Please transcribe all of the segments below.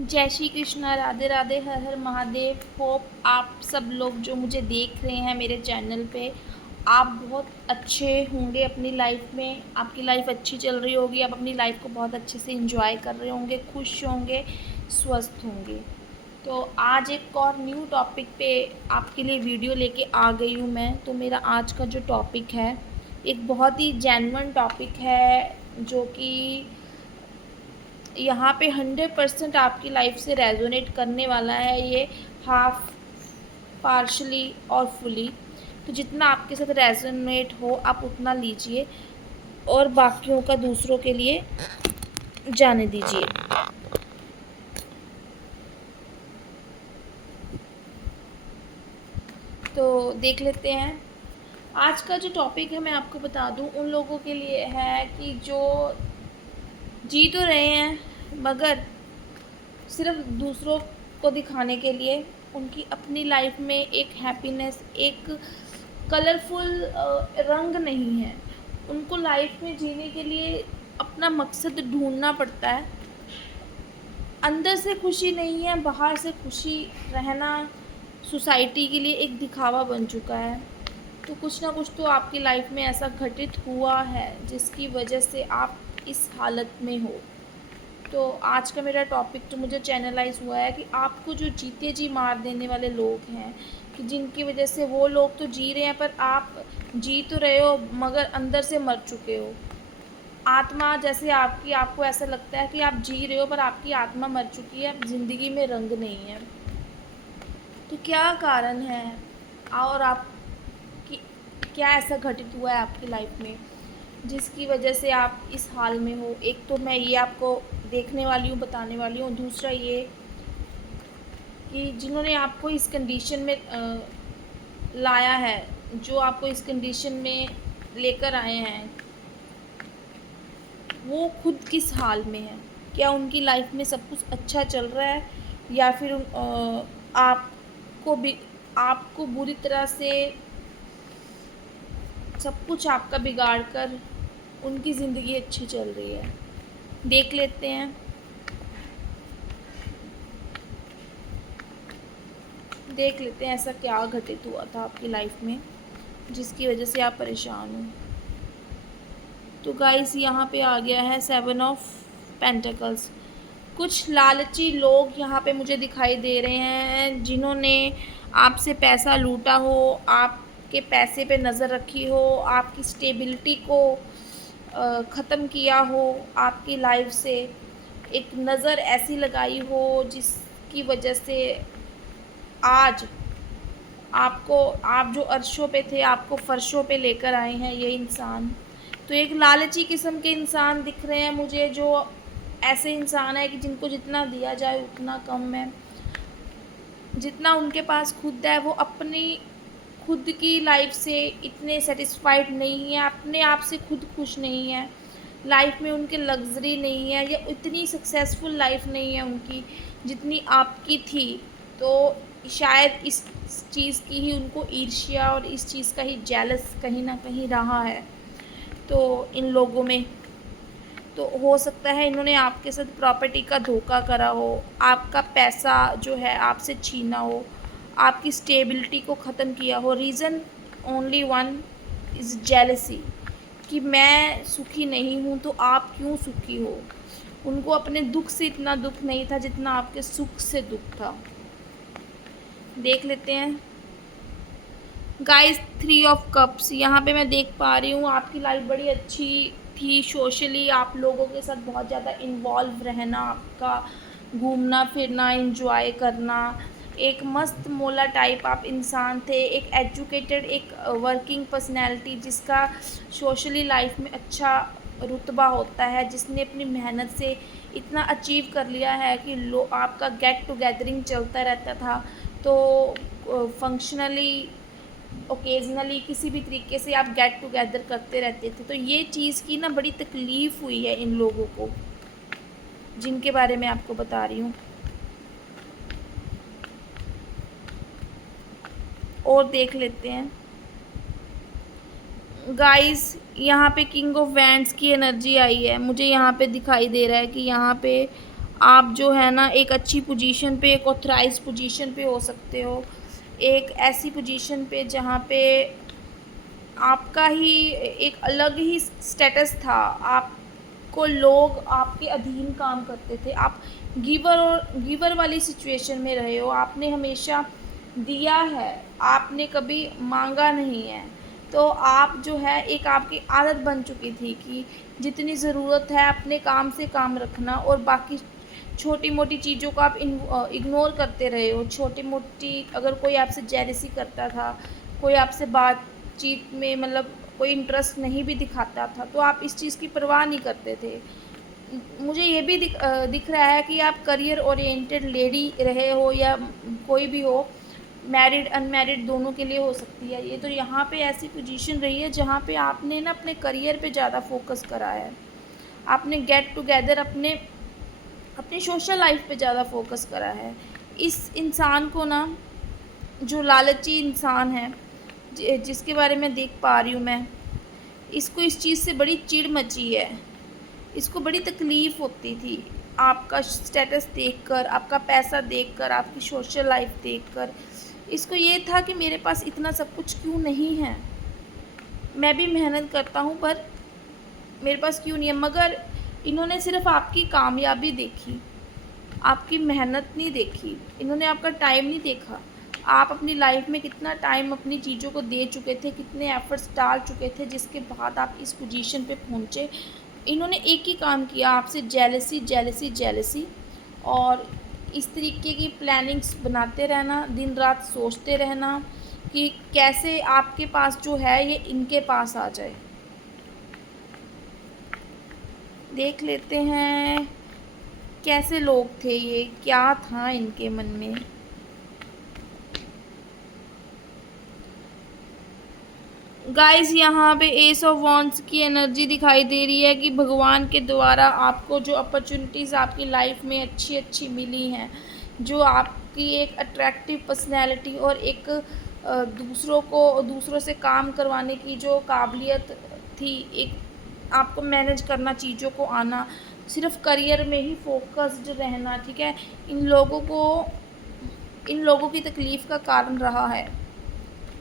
जय श्री कृष्णा, राधे राधे, हर हर महादेव। होप आप सब लोग जो मुझे देख रहे हैं मेरे चैनल पे, आप बहुत अच्छे होंगे अपनी लाइफ में। आपकी लाइफ अच्छी चल रही होगी, आप अपनी लाइफ को बहुत अच्छे से एंजॉय कर रहे होंगे, खुश होंगे, स्वस्थ होंगे। तो आज एक और न्यू टॉपिक पे आपके लिए वीडियो लेके आ गई हूँ मैं। तो मेरा आज का जो टॉपिक है एक बहुत ही जेन्युइन टॉपिक है, जो कि यहाँ पे 100% आपकी लाइफ से रेजोनेट करने वाला है। ये हाफ, पार्शली और फुली। तो जितना आपके साथ रेजोनेट हो आप उतना लीजिए और बाकियों का दूसरों के लिए जाने दीजिए। तो देख लेते हैं आज का जो टॉपिक है। मैं आपको बता दूं, उन लोगों के लिए है कि जो जी तो रहे हैं मगर सिर्फ दूसरों को दिखाने के लिए। उनकी अपनी लाइफ में एक हैप्पीनेस, एक कलरफुल रंग नहीं है। उनको लाइफ में जीने के लिए अपना मकसद ढूंढना पड़ता है। अंदर से खुशी नहीं है, बाहर से खुशी रहना सोसाइटी के लिए एक दिखावा बन चुका है। तो कुछ ना कुछ तो आपकी लाइफ में ऐसा घटित हुआ है जिसकी वजह से आप इस हालत में हो। तो आज का मेरा टॉपिक तो मुझे चैनलाइज हुआ है कि आपको जो जीते जी मार देने वाले लोग हैं, कि जिनकी वजह से वो लोग तो जी रहे हैं पर आप जी तो रहे हो मगर अंदर से मर चुके हो। आत्मा जैसे आपकी, आपको ऐसा लगता है कि आप जी रहे हो पर आपकी आत्मा मर चुकी है, ज़िंदगी में रंग नहीं है। तो क्या कारण है और आप कि क्या ऐसा घटित हुआ है आपकी लाइफ में जिसकी वजह से आप इस हाल में हो। एक तो मैं ये आपको देखने वाली हूँ, बताने वाली हूँ। दूसरा ये कि जिन्होंने आपको इस कंडीशन में लाया है, जो आपको इस कंडीशन में लेकर आए हैं, वो खुद किस हाल में है। क्या उनकी लाइफ में सब कुछ अच्छा चल रहा है या फिर आपको भी आपको बुरी तरह से सब कुछ आपका बिगाड़ कर उनकी ज़िंदगी अच्छी चल रही है। देख लेते हैं। देख लेते हैं ऐसा क्या घटित हुआ था आपकी लाइफ में जिसकी वजह से आप परेशान हो। तो गाइस यहाँ पे आ गया है 7 ऑफ पेंटिकल्स। कुछ लालची लोग यहाँ पे मुझे दिखाई दे रहे हैं जिन्होंने आपसे पैसा लूटा हो, आपके पैसे पे नज़र रखी हो, आपकी स्टेबिलिटी को ख़त्म किया हो, आपकी लाइफ से एक नज़र ऐसी लगाई हो जिसकी वजह से आज आपको, आप जो अर्शों पे थे आपको फ़र्शों पे लेकर आए हैं ये इंसान। तो एक लालची किस्म के इंसान दिख रहे हैं मुझे, जो ऐसे इंसान है कि जिनको जितना दिया जाए उतना कम है। जितना उनके पास खुद है वो अपनी खुद की लाइफ से इतने सेटिस्फाइड नहीं है, अपने आप से खुद खुश नहीं है। लाइफ में उनके लग्जरी नहीं है या इतनी सक्सेसफुल लाइफ नहीं है उनकी जितनी आपकी थी। तो शायद इस चीज़ की ही उनको ईर्ष्या और इस चीज़ का ही जेलस कहीं ना कहीं रहा है। तो इन लोगों में तो हो सकता है इन्होंने आपके साथ प्रॉपर्टी का धोखा करा हो, आपका पैसा जो है आपसे छीना हो, आपकी स्टेबिलिटी को ख़त्म किया हो। Reason only one is jealousy, कि मैं सुखी नहीं हूँ तो आप क्यों सुखी हो। उनको अपने दुख से इतना दुख नहीं था जितना आपके सुख से दुख था। देख लेते हैं गाइस 3 ऑफ कप्स। यहाँ पे मैं देख पा रही हूँ आपकी लाइफ बड़ी अच्छी थी। सोशली आप लोगों के साथ बहुत ज़्यादा इन्वॉल्व रहना, आपका घूमना फिरना, एंजॉय करना, एक मस्त मोला टाइप आप इंसान थे। एक एजुकेटेड, एक वर्किंग पर्सनैलिटी जिसका सोशली लाइफ में अच्छा रुतबा होता है, जिसने अपनी मेहनत से इतना अचीव कर लिया है कि आपका गेट टुगेदरिंग चलता रहता था। तो फंक्शनली, ओकेजनली किसी भी तरीके से आप गेट टुगेदर करते रहते थे। तो ये चीज़ की ना बड़ी तकलीफ़ हुई है इन लोगों को जिनके बारे में आपको बता रही हूँ। और देख लेते हैं गाइस, यहाँ पे किंग ऑफ वैंड्स की एनर्जी आई है मुझे। यहाँ पे दिखाई दे रहा है कि यहाँ पे आप जो है ना एक अच्छी पोजीशन पे, एक ऑथराइज पोजीशन पे हो सकते हो, एक ऐसी पोजीशन पे जहाँ पे आपका ही एक अलग ही स्टेटस था। आपको लोग आपके अधीन काम करते थे, आप गिवर वाली सिचुएशन में रहे हो, आपने हमेशा दिया है, आपने कभी मांगा नहीं है। तो आप जो है एक आपकी आदत बन चुकी थी कि जितनी ज़रूरत है अपने काम से काम रखना, और बाकी छोटी मोटी चीज़ों को आप इग्नोर करते रहे हो। छोटी मोटी अगर कोई आपसे जेलसी करता था, कोई आपसे बातचीत में मतलब कोई इंटरेस्ट नहीं भी दिखाता था, तो आप इस चीज़ की परवाह नहीं करते थे। मुझे ये भी दिख रहा है कि आप करियर ओरिएंटेड लेडी रहे हो, या कोई भी हो, मैरिड अनमैरिड दोनों के लिए हो सकती है ये। तो यहाँ पे ऐसी पोजीशन रही है जहाँ पे आपने ना अपने करियर पे ज़्यादा फोकस करा है, आपने गेट टुगेदर अपने अपनी सोशल लाइफ पे ज़्यादा फोकस करा है। इस इंसान को ना, जो लालची इंसान है जिसके बारे में देख पा रही हूँ मैं, इसको इस चीज़ से बड़ी चिढ़ मची है। इसको बड़ी तकलीफ़ होती थी आपका स्टेटस देखकर, आपका पैसा देखकर, आपकी सोशल लाइफ देखकर। इसको ये था कि मेरे पास इतना सब कुछ क्यों नहीं है, मैं भी मेहनत करता हूँ पर मेरे पास क्यों नहीं है। मगर इन्होंने सिर्फ आपकी कामयाबी देखी, आपकी मेहनत नहीं देखी, इन्होंने आपका टाइम नहीं देखा। आप अपनी लाइफ में कितना टाइम अपनी चीज़ों को दे चुके थे, कितने एफ़र्ट्स डाल चुके थे, जिसके बाद आप इस पोजीशन पे पहुँचे। इन्होंने एक ही काम किया, आपसे जेलसी जेलसी जेलसी, और इस तरीके की प्लानिंग्स बनाते रहना, दिन रात सोचते रहना कि कैसे आपके पास जो है ये इनके पास आ जाए। देख लेते हैं कैसे लोग थे ये, क्या था इनके मन में। गाइस यहाँ पे एस ऑफ वॉन्ड्स की एनर्जी दिखाई दे रही है कि भगवान के द्वारा आपको जो अपॉर्चुनिटीज़ आपकी लाइफ में अच्छी अच्छी मिली हैं, जो आपकी एक अट्रैक्टिव पर्सनैलिटी और एक दूसरों से काम करवाने की जो काबिलियत थी, एक आपको मैनेज करना, चीज़ों को आना, सिर्फ करियर में ही फोकस्ड रहना, ठीक है, इन लोगों की तकलीफ़ का कारण रहा है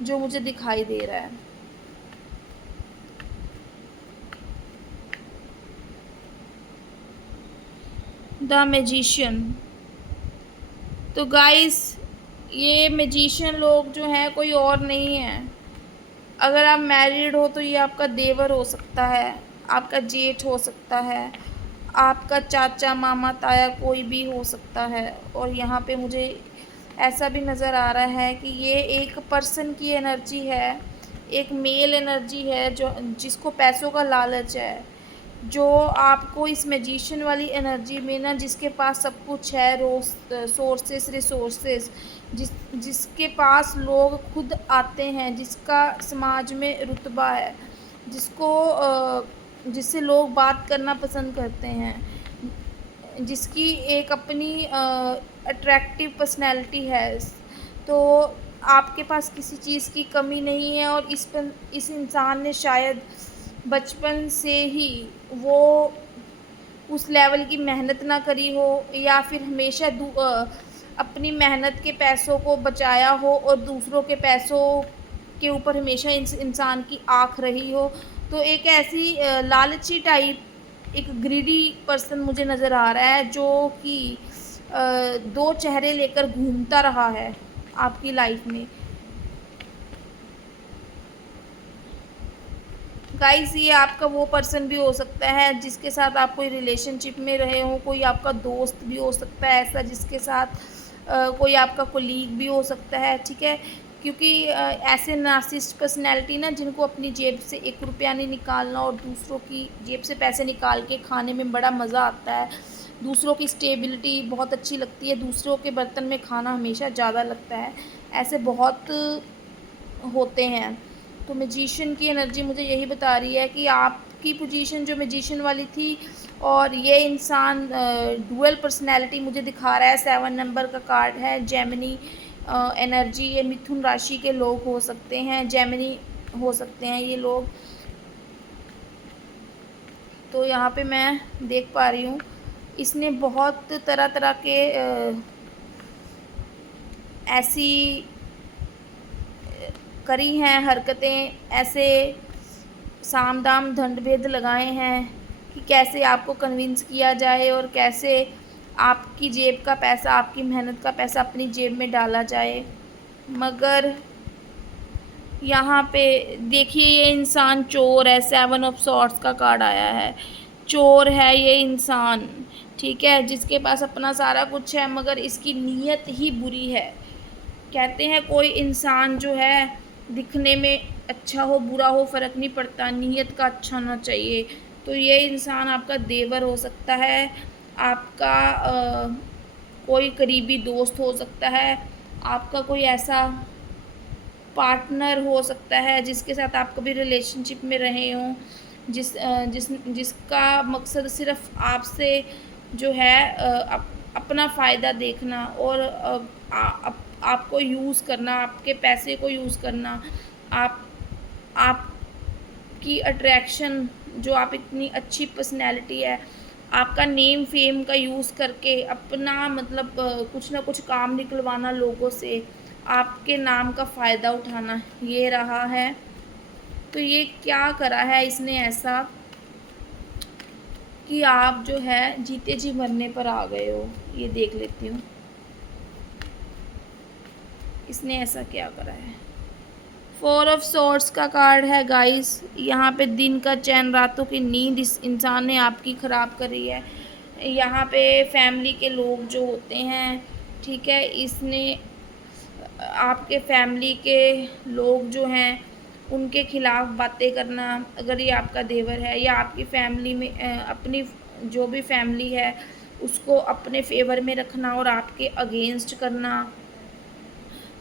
जो मुझे दिखाई दे रहा है। The magician. तो गाइस ये मैजिशियन लोग जो हैं कोई और नहीं है। अगर आप मैरिड हो तो ये आपका देवर हो सकता है, आपका जेठ हो सकता है, आपका चाचा मामा ताया कोई भी हो सकता है। और यहाँ पे मुझे ऐसा भी नज़र आ रहा है कि ये एक पर्सन की एनर्जी है, एक मेल एनर्जी है जो जिसको पैसों का लालच है, जो आपको इस मैजिशियन वाली एनर्जी में ना, जिसके पास सब कुछ है, सोर्सेस रिसोर्सेस, जिसके पास लोग खुद आते हैं, जिसका समाज में रुतबा है, जिससे लोग बात करना पसंद करते हैं, जिसकी एक अपनी अट्रैक्टिव पर्सनैलिटी है। तो आपके पास किसी चीज़ की कमी नहीं है, और इस इंसान ने शायद बचपन से ही वो उस लेवल की मेहनत ना करी हो, या फिर हमेशा अपनी मेहनत के पैसों को बचाया हो और दूसरों के पैसों के ऊपर हमेशा इंसान की आँख रही हो। तो एक ऐसी लालची टाइप, एक ग्रीडी पर्सन मुझे नज़र आ रहा है, जो कि दो चेहरे लेकर घूमता रहा है आपकी लाइफ में। गाइस ये आपका वो पर्सन भी हो सकता है जिसके साथ आप कोई रिलेशनशिप में रहे हो, कोई आपका दोस्त भी हो सकता है ऐसा, जिसके साथ कोई आपका कोलीग भी हो सकता है, ठीक है। क्योंकि ऐसे नार्सिसिस्ट पर्सनैलिटी ना, जिनको अपनी जेब से 1 रुपया नहीं निकालना और दूसरों की जेब से पैसे निकाल के खाने में बड़ा मज़ा आता है, दूसरों की स्टेबिलिटी बहुत अच्छी लगती है, दूसरों के बर्तन में खाना हमेशा ज़्यादा लगता है, ऐसे बहुत होते हैं। तो मैजिशियन की एनर्जी मुझे यही बता रही है कि आपकी पोजीशन जो मैजिशियन वाली थी, और ये इंसान डुअल पर्सनैलिटी मुझे दिखा रहा है। 7 नंबर का कार्ड है, जेमिनी एनर्जी। ये मिथुन राशि के लोग हो सकते हैं, जेमिनी हो सकते हैं ये लोग। तो यहाँ पे मैं देख पा रही हूँ इसने बहुत तरह तरह के ऐसी करी हैं हरकतें, ऐसे साम दाम दंड भेद लगाए हैं कि कैसे आपको कन्विंस किया जाए और कैसे आपकी जेब का पैसा, आपकी मेहनत का पैसा अपनी जेब में डाला जाए। मगर यहाँ पे देखिए ये इंसान चोर है, 7 ऑफ सॉर्ड्स का कार्ड आया है। चोर है ये इंसान, ठीक है, जिसके पास अपना सारा कुछ है मगर इसकी नीयत ही बुरी है। कहते हैं कोई इंसान जो है दिखने में अच्छा हो बुरा हो फ़र्क नहीं पड़ता, नीयत का अच्छा होना चाहिए। तो ये इंसान आपका देवर हो सकता है, आपका कोई करीबी दोस्त हो सकता है, आपका कोई ऐसा पार्टनर हो सकता है जिसके साथ आप कभी रिलेशनशिप में रहे हों, जिसका मकसद सिर्फ आपसे जो है अपना फ़ायदा देखना और आपको यूज़ करना, आपके पैसे को यूज़ करना, आपकी अट्रैक्शन, जो आप इतनी अच्छी पर्सनैलिटी है, आपका नेम फेम का यूज़ करके अपना मतलब कुछ ना कुछ काम निकलवाना लोगों से, आपके नाम का फ़ायदा उठाना, ये रहा है। तो ये क्या करा है इसने ऐसा कि आप जो है जीते जी मरने पर आ गए हो। ये देख लेती हूँ इसने ऐसा क्या करा है। 4 ऑफ सॉर्ड्स का कार्ड है गाइस। यहाँ पे दिन का चैन, रातों की नींद इस इंसान ने आपकी ख़राब करी है। यहाँ पे फैमिली के लोग जो होते हैं, ठीक है, इसने आपके फैमिली के लोग जो हैं उनके ख़िलाफ़ बातें करना, अगर ये आपका देवर है, या आपकी फैमिली में अपनी जो भी फैमिली है उसको अपने फेवर में रखना और आपके अगेंस्ट करना,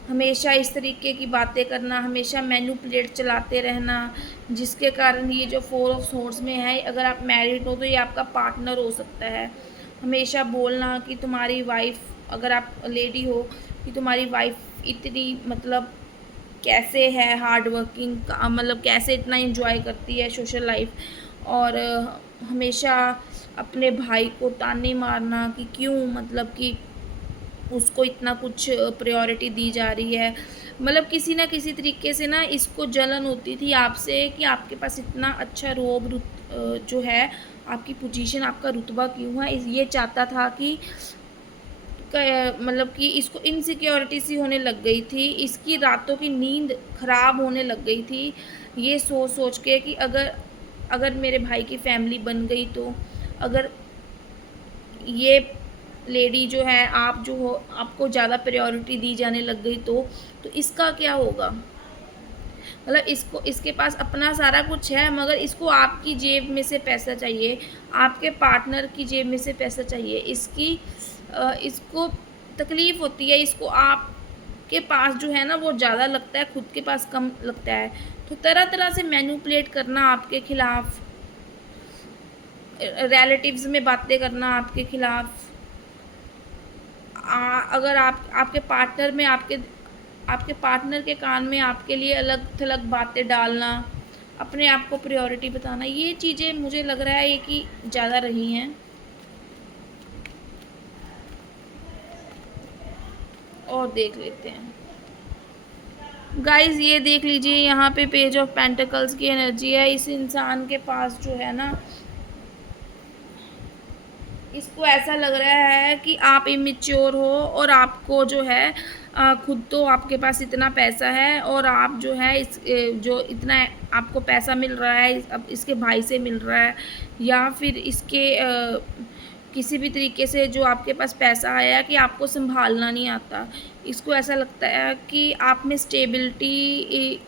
हमेशा इस तरीके की बातें करना, हमेशा मैनिपुलेट चलाते रहना, जिसके कारण ये जो 4 ऑफ सोर्ड्स में है, अगर आप मैरिड हो तो ये आपका पार्टनर हो सकता है। हमेशा बोलना कि तुम्हारी वाइफ, अगर आप लेडी हो, कि तुम्हारी वाइफ इतनी मतलब कैसे है हार्ड वर्किंग, मतलब कैसे इतना एंजॉय करती है सोशल लाइफ, और हमेशा अपने भाई को ताने मारना कि क्यों, मतलब कि उसको इतना कुछ प्रायोरिटी दी जा रही है। मतलब किसी ना किसी तरीके से ना इसको जलन होती थी आपसे कि आपके पास इतना अच्छा जो है, आपकी पोजीशन, आपका रुतबा क्यों है। ये चाहता था कि मतलब कि इसको इनसिक्योरिटी सी होने लग गई थी, इसकी रातों की नींद ख़राब होने लग गई थी, ये सोच सोच के कि अगर मेरे भाई की फैमिली बन गई तो, अगर ये लेडी जो है, आप जो हो, आपको ज़्यादा प्रायोरिटी दी जाने लग गई तो इसका क्या होगा। मतलब इसको, इसके पास अपना सारा कुछ है मगर इसको आपकी जेब में से पैसा चाहिए, आपके पार्टनर की जेब में से पैसा चाहिए। इसको तकलीफ़ होती है, इसको आपके पास जो है ना वो ज़्यादा लगता है, खुद के पास कम लगता है। तो तरह तरह से मैनिपुलेट करना आपके ख़िलाफ़, रिलेटिव्स में बातें करना आपके ख़िलाफ़, अगर आपके पार्टनर में आपके पार्टनर के कान में आपके लिए अलग थलग बातें डालना, अपने आप को प्रायोरिटी बताना, ये चीज़ें मुझे लग रहा है कि ज़्यादा रही हैं। और देख लेते हैं गाइस, ये देख लीजिए यहाँ पे पेज ऑफ पेंटिकल्स की एनर्जी है। इस इंसान के पास जो है ना, इसको ऐसा लग रहा है कि आप इमेच्योर हो और आपको जो है खुद तो आपके पास इतना पैसा है और आप जो है जो इतना आपको पैसा मिल रहा है अब इसके भाई से मिल रहा है, या फिर इसके किसी भी तरीके से जो आपके पास पैसा आया कि आपको संभालना नहीं आता। इसको ऐसा लगता है कि आप में स्टेबिलिटी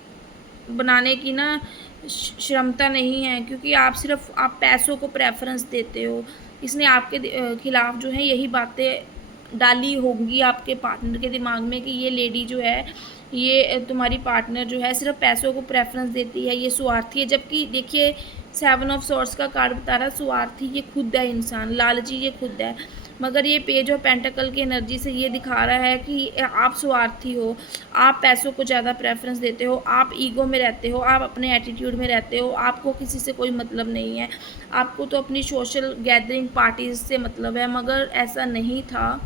बनाने की ना क्षमता नहीं है, क्योंकि आप पैसों को प्रेफरेंस देते हो। इसने आपके ख़िलाफ़ जो है यही बातें डाली होंगी आपके पार्टनर के दिमाग में कि ये लेडी जो है, ये तुम्हारी पार्टनर जो है सिर्फ पैसों को प्रेफरेंस देती है, ये स्वार्थी है। जबकि देखिए 7 ऑफ सॉर्ड्स का कार्ड बता रहा है स्वार्थी ये खुद है, इंसान लालची ये खुद है। मगर ये पेज ऑफ पेंटिकल की एनर्जी से ये दिखा रहा है कि आप स्वार्थी हो, आप पैसों को ज़्यादा प्रेफरेंस देते हो, आप ईगो में रहते हो, आप अपने एटीट्यूड में रहते हो, आपको किसी से कोई मतलब नहीं है, आपको तो अपनी सोशल गैदरिंग पार्टीज से मतलब है। मगर ऐसा नहीं था,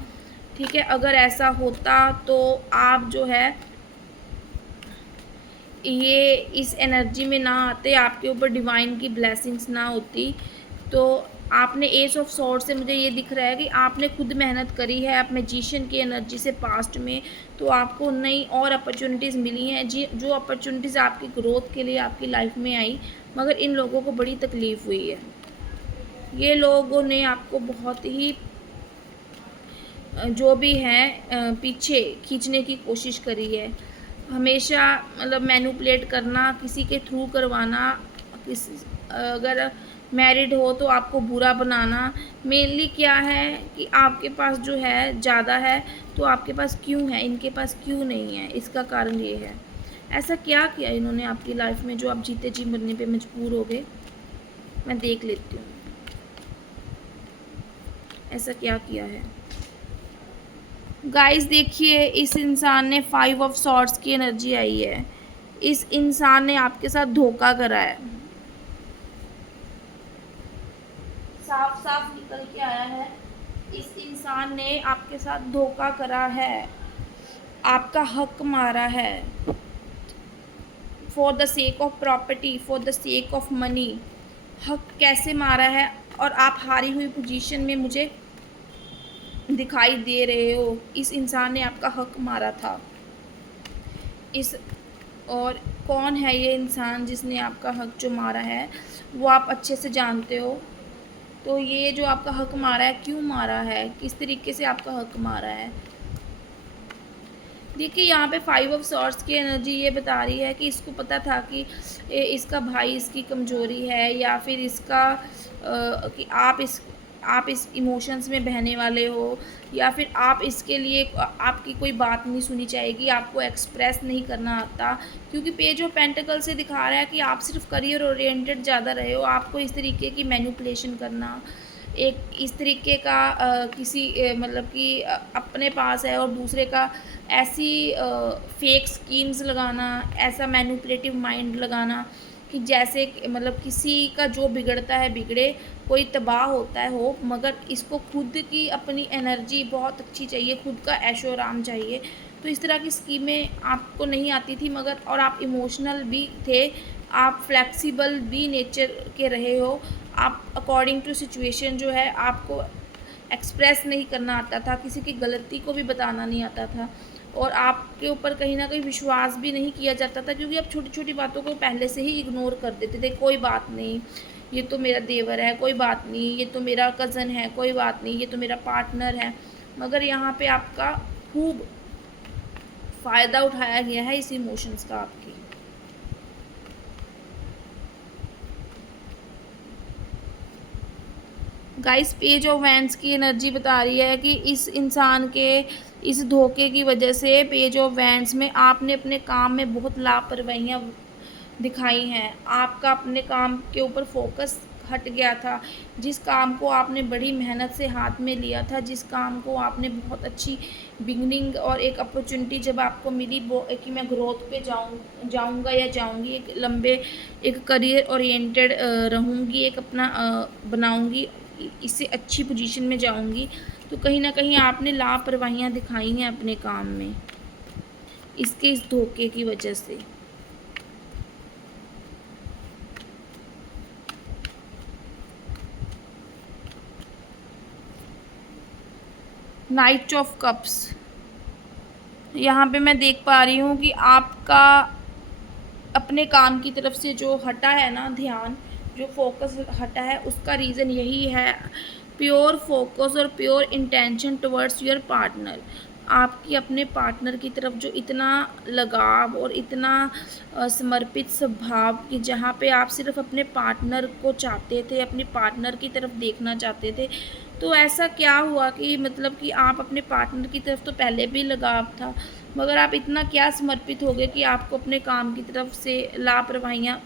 ठीक है। अगर ऐसा होता तो आप जो है ये इस एनर्जी में ना आते, आपके ऊपर डिवाइन की ब्लेसिंग्स ना होती। तो आपने एस ऑफ सॉर्ड से मुझे ये दिख रहा है कि आपने खुद मेहनत करी है, आप मैजिशियन की एनर्जी से पास्ट में, तो आपको नई और अपॉर्चुनिटीज़ मिली हैं जी, जो अपॉर्चुनिटीज़ आपकी ग्रोथ के लिए आपकी लाइफ में आई। मगर इन लोगों को बड़ी तकलीफ़ हुई है, ये लोगों ने आपको बहुत ही जो भी है पीछे खींचने की कोशिश करी है। हमेशा मतलब मैनिपुलेट करना, किसी के थ्रू करवाना, अगर मैरिड हो तो आपको बुरा बनाना। मेनली क्या है कि आपके पास जो है ज़्यादा है, तो आपके पास क्यों है, इनके पास क्यों नहीं है, इसका कारण ये है। ऐसा क्या किया इन्होंने आपकी लाइफ में जो आप जीते जी मरने पे मजबूर हो गए। मैं देख लेती हूँ ऐसा क्या किया है। गाइस देखिए, इस इंसान ने 5 ऑफ सॉर्ड्स की एनर्जी आई है। इस इंसान ने आपके साथ धोखा करा है, साफ साफ निकल के आया है। इस इंसान ने आपके साथ धोखा करा है, आपका हक मारा है, for the sake of property, for the sake of money. हक कैसे मारा है, और आप हारी हुई पोजीशन में मुझे दिखाई दे रहे हो। इस इंसान ने आपका हक मारा था। इस और कौन है ये इंसान जिसने आपका हक जो मारा है, वो आप अच्छे से जानते हो। तो ये जो आपका हक मारा है, क्यों मारा है, किस तरीके से आपका हक मारा है। देखिए यहाँ पे 5 ऑफ सॉर्ड्स की एनर्जी ये बता रही है कि इसको पता था कि इसका भाई इसकी कमज़ोरी है, या फिर इसका कि आप इस इमोशंस में बहने वाले हो, या फिर आप इसके लिए आपकी कोई बात नहीं सुनी जाएगी, आपको एक्सप्रेस नहीं करना आता। क्योंकि पेज ऑफ पेंटिकल से दिखा रहा है कि आप सिर्फ करियर ओरिएंटेड ज़्यादा रहे हो। आपको इस तरीके की मैनिपुलेशन करना, एक इस तरीके का किसी मतलब कि अपने पास है और दूसरे का ऐसी फेक स्कीम्स लगाना, ऐसा मैनिपुलेटिव माइंड लगाना कि जैसे मतलब किसी का जो बिगड़ता है बिगड़े, कोई तबाह होता है हो, मगर इसको खुद की अपनी एनर्जी बहुत अच्छी चाहिए, खुद का ऐशो आराम चाहिए। तो इस तरह की स्कीमें आपको नहीं आती थी, मगर और आप इमोशनल भी थे, आप फ्लेक्सिबल भी नेचर के रहे हो। आप अकॉर्डिंग टू सिचुएशन जो है आपको एक्सप्रेस नहीं करना आता था, किसी की गलती को भी बताना नहीं आता था, और आपके ऊपर कहीं ना कहीं विश्वास भी नहीं किया जाता था, क्योंकि आप छोटी छोटी बातों को पहले से ही इग्नोर कर देते थे। कोई बात नहीं, ये तो मेरा देवर है, कोई बात नहीं, ये तो मेरा कज़न है, कोई बात नहीं, ये तो मेरा पार्टनर है। मगर यहाँ पे आपका खूब फ़ायदा उठाया गया है इस इमोशंस का आपकी। गाइस पेज ऑफ वैंड्स की एनर्जी बता रही है कि इस इंसान के इस धोखे की वजह से पेज ऑफ वैंड्स में आपने अपने काम में बहुत लापरवाहियाँ दिखाई हैं। आपका अपने काम के ऊपर फोकस हट गया था। जिस काम को आपने बड़ी मेहनत से हाथ में लिया था, जिस काम को आपने बहुत अच्छी बिगनिंग और एक अपॉर्चुनिटी जब आपको मिली वो कि मैं ग्रोथ पे जाऊंगा या जाऊंगी, एक लंबे एक करियर ओरिएंटेड रहूंगी, एक अपना बनाऊंगी, इससे अच्छी पोजीशन में जाऊंगी, तो कहीं ना कहीं आपने लापरवाहियाँ दिखाई हैं अपने काम में, इसके इस धोखे की वजह से। नाइट ऑफ कप्स, यहाँ पे मैं देख पा रही हूँ कि आपका अपने काम की तरफ से जो हटा है ना ध्यान, जो फोकस हटा है, उसका रीज़न यही है, प्योर फोकस और pure intention towards your partner. आपकी अपने पार्टनर की तरफ जो इतना लगाव और इतना समर्पित स्वभाव कि जहाँ पे आप सिर्फ अपने पार्टनर को चाहते थे, अपने पार्टनर की तरफ देखना चाहते थे। तो ऐसा क्या हुआ कि मतलब कि आप अपने पार्टनर की तरफ तो पहले भी लगाव था, मगर आप इतना क्या समर्पित हो गए कि आपको अपने काम की तरफ से लापरवाहियाँ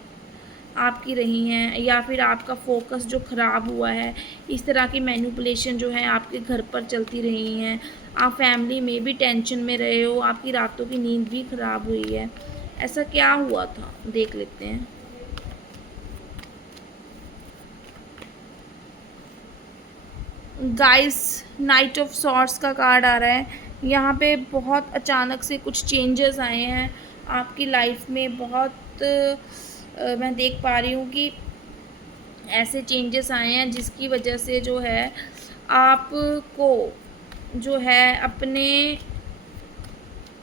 आपकी रही हैं, या फिर आपका फोकस जो ख़राब हुआ है, इस तरह की मैनिपुलेशन जो है आपके घर पर चलती रही हैं। आप फैमिली में भी टेंशन में रहे हो, आपकी रातों की नींद भी ख़राब हुई है। ऐसा क्या हुआ था, देख लेते हैं। गाइस, नाइट ऑफ सॉर्ड्स का कार्ड आ रहा है। यहाँ पे बहुत अचानक से कुछ चेंजेस आए हैं आपकी लाइफ में। बहुत मैं देख पा रही हूँ कि ऐसे चेंजेस आए हैं जिसकी वजह से जो है आपको जो है अपने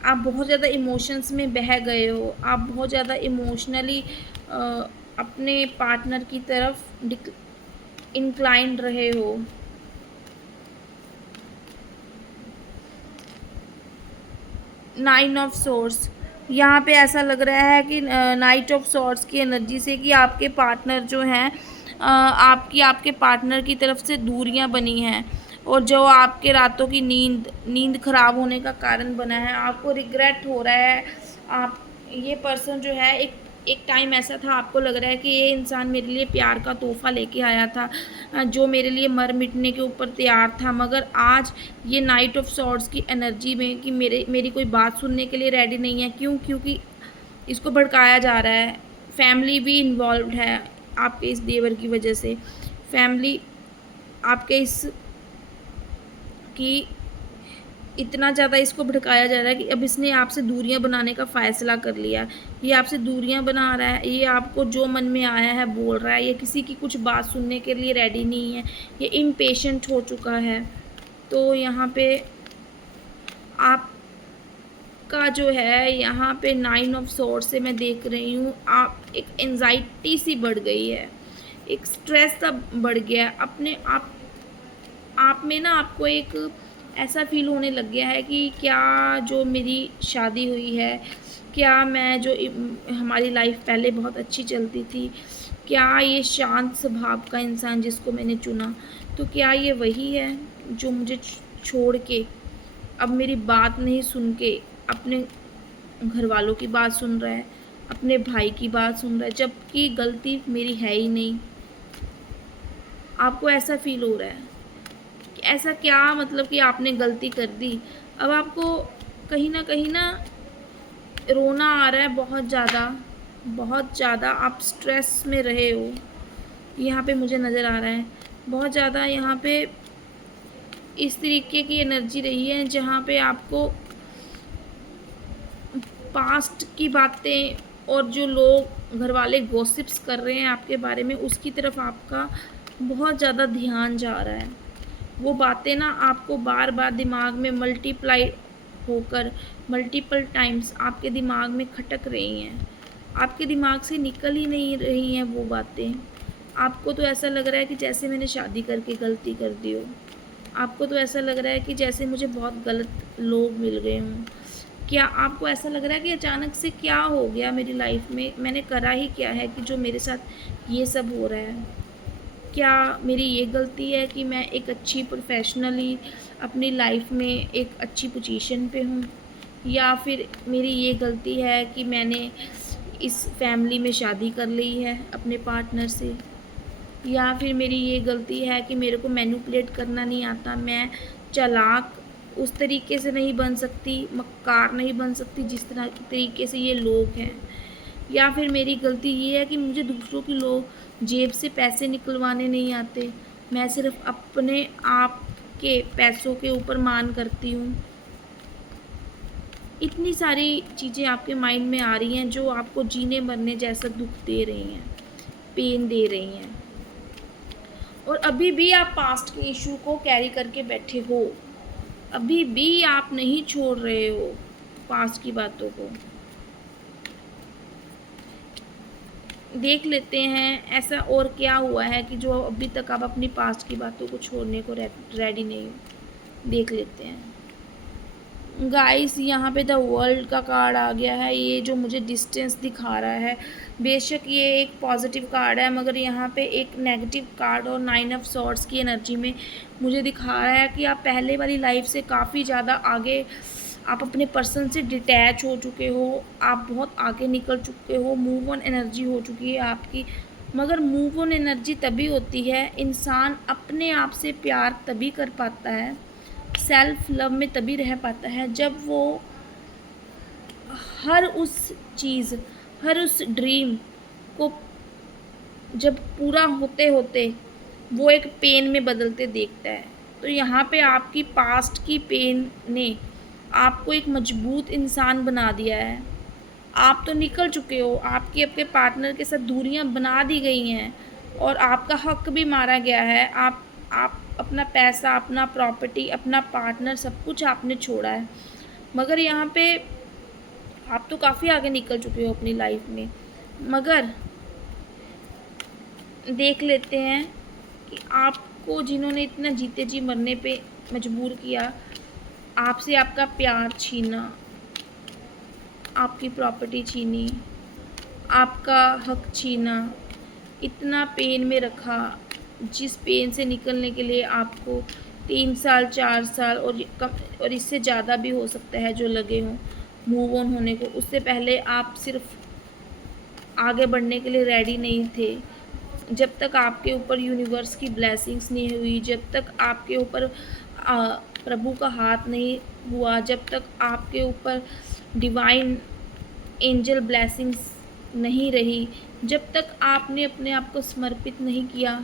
आप बहुत ज़्यादा इमोशंस में बह गए हो। आप बहुत ज़्यादा इमोशनली अपने पार्टनर की तरफ इंक्लाइंड रहे हो। नाइन ऑफ सोर्स, यहाँ पे ऐसा लग रहा है कि नाइट ऑफ सॉर्ड्स की एनर्जी से कि आपके पार्टनर जो हैं आपके पार्टनर की तरफ से दूरियां बनी हैं, और जो आपके रातों की नींद ख़राब होने का कारण बना है। आपको रिग्रेट हो रहा है। आप ये पर्सन जो है एक टाइम ऐसा था आपको लग रहा है कि ये इंसान मेरे लिए प्यार का तोहफ़ा लेके आया था, जो मेरे लिए मर मिटने के ऊपर तैयार था, मगर आज ये नाइट ऑफ सॉर्ड्स की एनर्जी में कि मेरी कोई बात सुनने के लिए रेडी नहीं है। क्यों? क्योंकि इसको भड़काया जा रहा है। फैमिली भी इन्वॉल्व्ड है आपके इस देवर की वजह से। फैमिली आपके इस की इतना ज़्यादा इसको भड़काया जा रहा है कि अब इसने आपसे दूरियां बनाने का फ़ैसला कर लिया। ये आपसे दूरियां बना रहा है, ये आपको जो मन में आया है बोल रहा है, ये किसी की कुछ बात सुनने के लिए रेडी नहीं है, ये इम्पेशेंट हो चुका है। तो यहाँ पे आपका जो है यहाँ पे नाइन ऑफ सॉर्ड्स से मैं देख रही हूँ आप एक एंजाइटी सी बढ़ गई है, एक स्ट्रेस सा बढ़ गया है। अपने आप में ना आपको एक ऐसा फ़ील होने लग गया है कि क्या जो मेरी शादी हुई है, क्या मैं जो हमारी लाइफ पहले बहुत अच्छी चलती थी, क्या ये शांत स्वभाव का इंसान जिसको मैंने चुना, तो क्या ये वही है जो मुझे छोड़ के अब मेरी बात नहीं सुन के अपने घर वालों की बात सुन रहा है, अपने भाई की बात सुन रहा है, जबकि गलती मेरी है ही नहीं। आपको ऐसा फ़ील हो रहा है कि ऐसा क्या, मतलब कि आपने गलती कर दी। अब आपको कहीं ना रोना आ रहा है, बहुत ज़्यादा आप स्ट्रेस में रहे हो, यहाँ पे मुझे नज़र आ रहा है। बहुत ज़्यादा यहाँ पे इस तरीके की एनर्जी रही है जहाँ पे आपको पास्ट की बातें और जो लोग घर वाले गॉसिप्स कर रहे हैं आपके बारे में, उसकी तरफ आपका बहुत ज़्यादा ध्यान जा रहा है। वो बातें ना आपको बार बार दिमाग में मल्टीप्लाई होकर मल्टीपल टाइम्स आपके दिमाग में खटक रही हैं। आपके दिमाग से निकल ही नहीं रही हैं वो बातें। आपको तो ऐसा लग रहा है कि जैसे मैंने शादी करके गलती कर दी हो। आपको तो ऐसा लग रहा है कि जैसे मुझे बहुत गलत लोग मिल गए हों। क्या आपको ऐसा लग रहा है कि अचानक से क्या हो गया मेरी लाइफ में, मैंने करा ही क्या है कि जो मेरे साथ ये सब हो रहा है? क्या मेरी ये गलती है कि मैं एक अच्छी प्रोफेशनली अपनी लाइफ में एक अच्छी पोजीशन पे हूँ, या फिर मेरी ये गलती है कि मैंने इस फैमिली में शादी कर ली है अपने पार्टनर से, या फिर मेरी ये गलती है कि मेरे को मैनिपुलेट करना नहीं आता, मैं चालाक उस तरीके से नहीं बन सकती, मक्कार नहीं बन सकती जिस तरह तरीके से ये लोग हैं, या फिर मेरी गलती ये है कि मुझे दूसरों की लोग जेब से पैसे निकलवाने नहीं आते, मैं सिर्फ अपने आप के पैसों के ऊपर मान करती हूँ। इतनी सारी चीज़ें आपके माइंड में आ रही हैं जो आपको जीने मरने जैसा दुख दे रही हैं, पेन दे रही हैं, और अभी भी आप पास्ट के इशू को कैरी करके बैठे हो। अभी भी आप नहीं छोड़ रहे हो पास्ट की बातों को। देख लेते हैं ऐसा और क्या हुआ है कि जो अभी तक आप अपनी पास्ट की बातों को छोड़ने को रेडी नहीं हो। देख लेते हैं। गाइस, यहाँ पे द वर्ल्ड का कार्ड आ गया है। ये जो मुझे डिस्टेंस दिखा रहा है, बेशक ये एक पॉजिटिव कार्ड है, मगर यहाँ पे एक नेगेटिव कार्ड और नाइन ऑफ सॉर्ड्स की एनर्जी में मुझे दिखा रहा है कि आप पहले वाली लाइफ से काफ़ी ज़्यादा आगे आप अपने पर्सन से डिटैच हो चुके हो, आप बहुत आगे निकल चुके हो, मूव ऑन एनर्जी हो चुकी है आपकी। मगर मूव ऑन एनर्जी तभी होती है, इंसान अपने आप से प्यार तभी कर पाता है, सेल्फ लव में तभी रह पाता है, जब वो हर उस चीज़, हर उस ड्रीम को जब पूरा होते होते वो एक पेन में बदलते देखता है। तो यहाँ पे आपकी पास्ट की पेन ने आपको एक मजबूत इंसान बना दिया है। आप तो निकल चुके हो, आपकी आपके पार्टनर के साथ दूरियां बना दी गई हैं और आपका हक भी मारा गया है। आप अपना पैसा, अपना प्रॉपर्टी, अपना पार्टनर, सब कुछ आपने छोड़ा है। मगर यहाँ पे आप तो काफ़ी आगे निकल चुके हो अपनी लाइफ में। मगर देख लेते हैं कि आपको जिन्होंने इतना जीते जी मरने पे मजबूर किया, आपसे आपका प्यार छीना, आपकी प्रॉपर्टी छीनी, आपका हक छीना, इतना पेन में रखा, जिस पेन से निकलने के लिए आपको 3 साल, 4 साल और इससे ज़्यादा भी हो सकता है जो लगे हों मूव ऑन होने को। उससे पहले आप सिर्फ आगे बढ़ने के लिए रेडी नहीं थे। जब तक आपके ऊपर यूनिवर्स की ब्लेसिंग्स नहीं हुई, जब तक आपके ऊपर प्रभु का हाथ नहीं हुआ, जब तक आपके ऊपर डिवाइन एंजल ब्लेसिंग्स नहीं रही, जब तक आपने अपने आप को समर्पित नहीं किया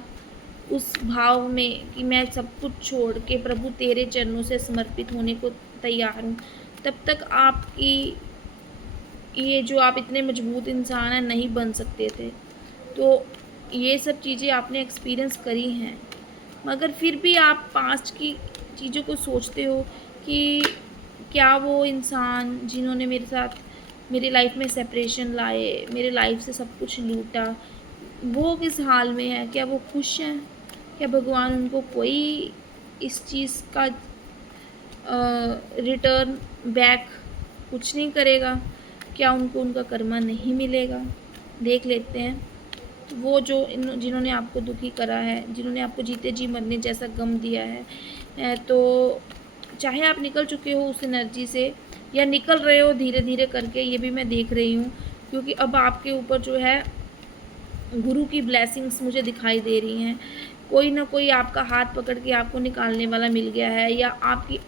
उस भाव में कि मैं सब कुछ छोड़ के प्रभु तेरे चरणों से समर्पित होने को तैयार हूँ, तब तक आपकी ये जो आप इतने मजबूत इंसान हैं नहीं बन सकते थे। तो ये सब चीज़ें आपने एक्सपीरियंस करी हैं, मगर फिर भी आप पास्ट की चीज़ों को सोचते हो कि क्या वो इंसान जिन्होंने मेरे साथ मेरी लाइफ में सेपरेशन लाए, मेरे लाइफ से सब कुछ लूटा, वो किस हाल में है? क्या वो खुश हैं? क्या भगवान उनको कोई इस चीज़ का रिटर्न बैक कुछ नहीं करेगा? क्या उनको उनका कर्मा नहीं मिलेगा? देख लेते हैं। वो जो जिन्होंने आपको दुखी करा है, जिन्होंने आपको जीते जी मरने जैसा गम दिया है, तो चाहे आप निकल चुके हो उस एनर्जी से या निकल रहे हो धीरे धीरे करके, ये भी मैं देख रही हूँ, क्योंकि अब आपके ऊपर जो है गुरु की ब्लेसिंग्स मुझे दिखाई दे रही हैं। कोई ना कोई आपका हाथ पकड़ के आपको निकालने वाला मिल गया है, या आपकी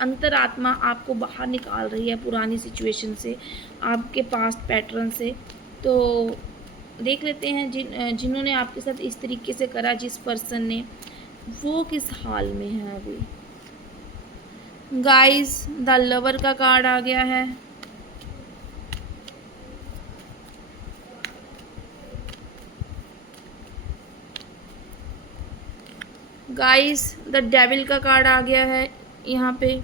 अंतरात्मा आपको बाहर निकाल रही है पुरानी सिचुएशन से, आपके पास्ट पैटर्न से। तो देख लेते हैं जिन्होंने आपके साथ इस तरीके से करा, जिस पर्सन ने, वो किस हाल में है अभी। गाइस, द लवर का कार्ड आ गया है। गाइस, द डेविल का कार्ड आ गया है यहाँ पे।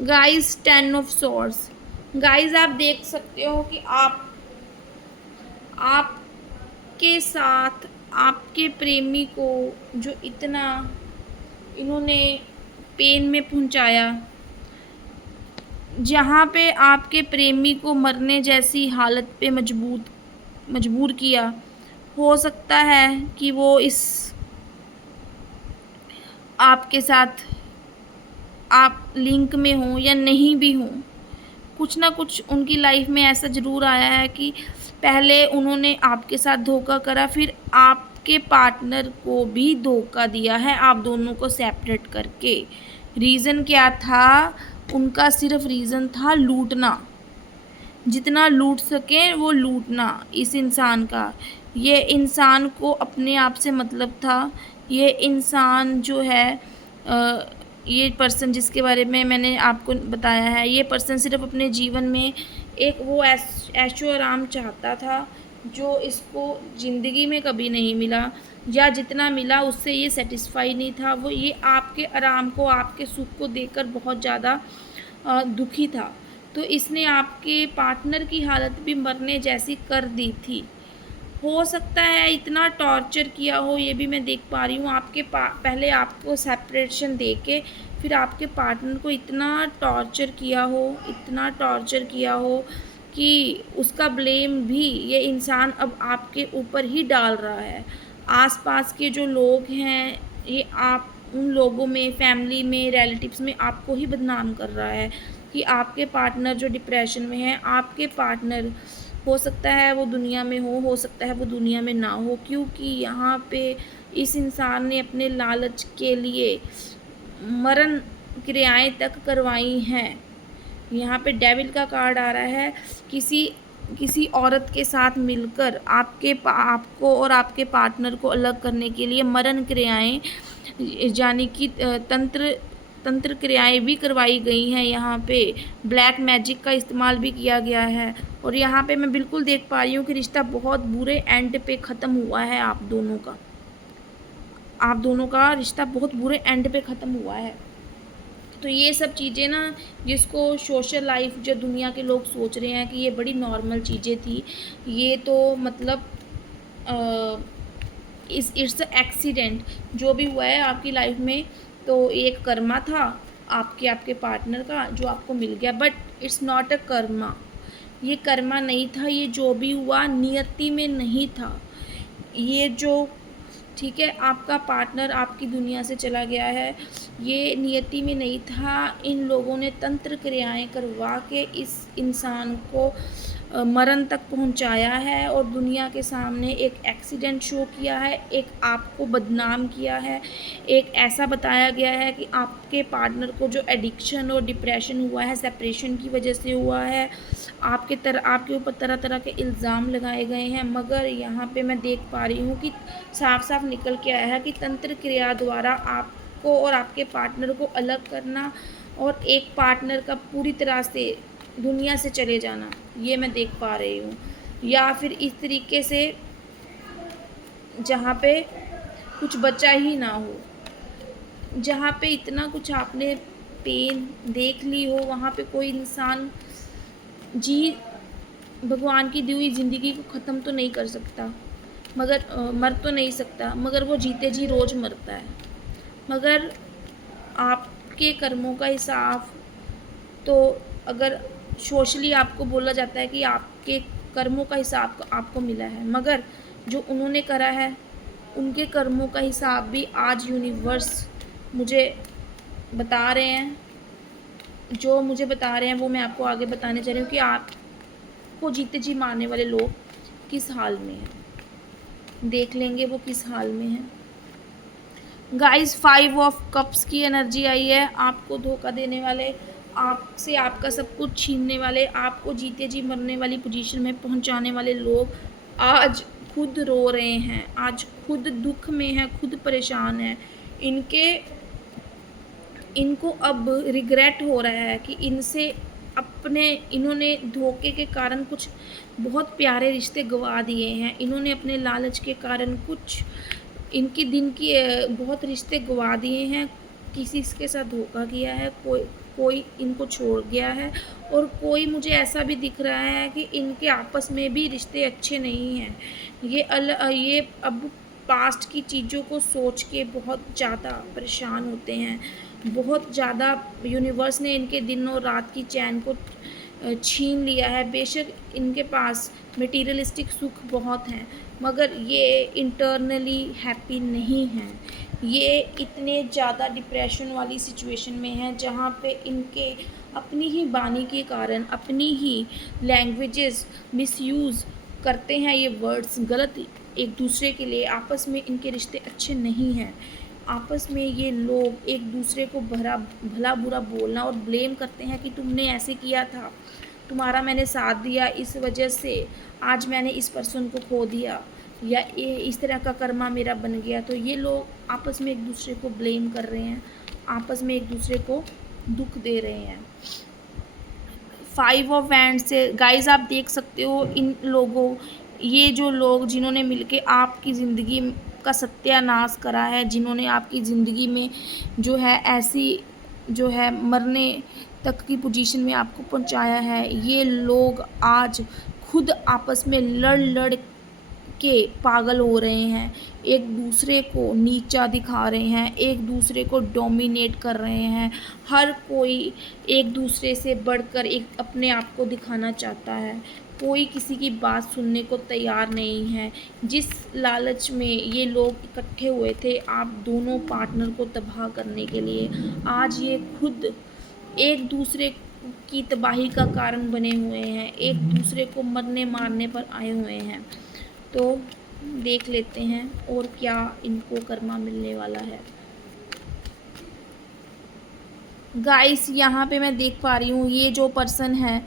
Guys, 10 of swords. गाइस, आप देख सकते हो कि आपके साथ आपके प्रेमी को जो इतना इन्होंने पेन में पहुंचाया, जहाँ पे आपके प्रेमी को मरने जैसी हालत पे मजबूर किया, हो सकता है कि वो इस आपके साथ आप लिंक में हों या नहीं भी हों, कुछ ना कुछ उनकी लाइफ में ऐसा ज़रूर आया है कि पहले उन्होंने आपके साथ धोखा करा, फिर आपके पार्टनर को भी धोखा दिया है, आप दोनों को सेपरेट करके। रीज़न क्या था उनका? सिर्फ रीज़न था लूटना, जितना लूट सकें वो लूटना इस इंसान का। ये इंसान को अपने आप से मतलब था। ये इंसान जो है ये पर्सन जिसके बारे में मैंने आपको बताया है, ये पर्सन सिर्फ अपने जीवन में एक वो ऐशो आराम चाहता था जो इसको ज़िंदगी में कभी नहीं मिला, या जितना मिला उससे ये सेटिस्फाई नहीं था। वो ये आपके आराम को, आपके सुख को देखकर बहुत ज़्यादा दुखी था। तो इसने आपके पार्टनर की हालत भी मरने जैसी कर दी थी। हो सकता है इतना टॉर्चर किया हो, ये भी मैं देख पा रही हूँ। आपके पहले आपको सेपरेशन दे के फिर आपके पार्टनर को इतना टॉर्चर किया हो, इतना टॉर्चर किया हो कि उसका ब्लेम भी ये इंसान अब आपके ऊपर ही डाल रहा है। आसपास के जो लोग हैं ये आप उन लोगों में, फैमिली में, रिलेटिव्स में आपको ही बदनाम कर रहा है कि आपके पार्टनर जो डिप्रेशन में है, आपके पार्टनर हो सकता है वो दुनिया में हो सकता है वो दुनिया में ना हो, क्योंकि यहाँ पे इस इंसान ने अपने लालच के लिए मरण क्रियाएं तक करवाई हैं। यहाँ पे डेविल का कार्ड आ रहा है, किसी किसी औरत के साथ मिलकर आपको और आपके पार्टनर को अलग करने के लिए मरण क्रियाएं यानी कि तंत्र क्रियाएं भी करवाई गई हैं। यहाँ पे ब्लैक मैजिक का इस्तेमाल भी किया गया है और यहाँ पे मैं बिल्कुल देख पा रही हूँ कि रिश्ता बहुत बुरे एंड पे ख़त्म हुआ है। आप दोनों का रिश्ता बहुत बुरे एंड पे ख़त्म हुआ है। तो ये सब चीज़ें ना, जिसको सोशल लाइफ जो दुनिया के लोग सोच रहे हैं कि ये बड़ी नॉर्मल चीज़ें थी, ये तो मतलब इट्स एक्सीडेंट जो भी हुआ है आपकी लाइफ में, तो एक कर्मा था आपके पार्टनर का जो आपको मिल गया, but it's not a Karma. ये कर्मा नहीं था, ये जो भी हुआ नियति में नहीं था। ये जो ठीक है आपका पार्टनर आपकी दुनिया से चला गया है, ये नियति में नहीं था। इन लोगों ने तंत्र क्रियाएं करवा के इस इंसान को मरण तक पहुंचाया है और दुनिया के सामने एक एक्सीडेंट शो किया है, एक आपको बदनाम किया है, एक ऐसा बताया गया है कि आपके पार्टनर को जो एडिक्शन और डिप्रेशन हुआ है सेपरेशन की वजह से हुआ है। आपके ऊपर तरह तरह के इल्ज़ाम लगाए गए हैं, मगर यहाँ पे मैं देख पा रही हूँ कि साफ साफ निकल के आया है कि तंत्र क्रिया द्वारा आपको और आपके पार्टनर को अलग करना और एक पार्टनर का पूरी तरह से दुनिया से चले जाना, ये मैं देख पा रही हूँ। या फिर इस तरीके से जहाँ पे कुछ बचा ही ना हो, जहाँ पे इतना कुछ आपने पेन देख ली हो, वहाँ पे कोई इंसान भगवान की दी हुई ज़िंदगी को ख़त्म तो नहीं कर सकता, मगर मर तो नहीं सकता, मगर वो जीते जी रोज़ मरता है। मगर आपके कर्मों का हिसाब तो अगर सोशली आपको बोला जाता है कि आपके कर्मों का हिसाब आपको मिला है, मगर जो उन्होंने करा है उनके कर्मों का हिसाब भी आज यूनिवर्स मुझे बता रहे हैं। जो मुझे बता रहे हैं वो मैं आपको आगे बताने जा रही हूँ कि आपको जीते जी मारने वाले लोग किस हाल में हैं। देख लेंगे वो किस हाल में हैं। गाइस 5 ऑफ कप्स की एनर्जी आई है। आपको धोखा देने वाले, आपसे आपका सब कुछ छीनने वाले, आपको जीते जी मरने वाली पोजीशन में पहुंचाने वाले लोग आज खुद रो रहे हैं, आज खुद दुख में हैं, खुद परेशान हैं। इनको अब रिग्रेट हो रहा है कि इन्होंने धोखे के कारण कुछ बहुत प्यारे रिश्ते गंवा दिए हैं। इन्होंने अपने लालच के कारण कुछ इनकी दिन की बहुत रिश्ते गंवा दिए हैं। किसी के साथ धोखा किया है, कोई इनको छोड़ गया है और कोई मुझे ऐसा भी दिख रहा है कि इनके आपस में भी रिश्ते अच्छे नहीं हैं। ये अब पास्ट की चीज़ों को सोच के बहुत ज़्यादा परेशान होते हैं। बहुत ज़्यादा यूनिवर्स ने इनके दिन और रात की चैन को छीन लिया है। बेशक इनके पास मटेरियलिस्टिक सुख बहुत हैं, मगर ये इंटरनली हैप्पी नहीं हैं। ये इतने ज़्यादा डिप्रेशन वाली सिचुएशन में हैं जहाँ पे इनके अपनी ही वाणी के कारण, अपनी ही लैंग्वेजेस मिसयूज़ करते हैं, ये वर्ड्स गलत एक दूसरे के लिए। आपस में इनके रिश्ते अच्छे नहीं हैं। आपस में ये लोग एक दूसरे को भला बुरा बोलना और ब्लेम करते हैं कि तुमने ऐसे किया था, तुम्हारा मैंने साथ दिया, इस वजह से आज मैंने इस पर्सन को खो दिया, या ये इस तरह का कर्मा मेरा बन गया। तो ये लोग आपस में एक दूसरे को ब्लेम कर रहे हैं, आपस में एक दूसरे को दुख दे रहे हैं। 5 ऑफ वैंड्स से गाइस आप देख सकते हो ये जो लोग जिन्होंने मिलके आपकी ज़िंदगी का सत्यानाश करा है, जिन्होंने आपकी ज़िंदगी में जो है ऐसी जो है मरने तक की पोजीशन में आपको पहुंचाया है, ये लोग आज खुद आपस में लड़ के पागल हो रहे हैं, एक दूसरे को नीचा दिखा रहे हैं, एक दूसरे को डोमिनेट कर रहे हैं। हर कोई एक दूसरे से बढ़कर एक अपने आप को दिखाना चाहता है। कोई किसी की बात सुनने को तैयार नहीं है। जिस लालच में ये लोग इकट्ठे हुए थे आप दोनों पार्टनर को तबाह करने के लिए, आज ये खुद एक दूसरे की तबाही का कारण बने हुए हैं, एक दूसरे को मरने मारने पर आए हुए हैं। तो देख लेते हैं और क्या इनको कर्मा मिलने वाला है। गाइस यहाँ पे मैं देख पा रही हूँ ये जो पर्सन है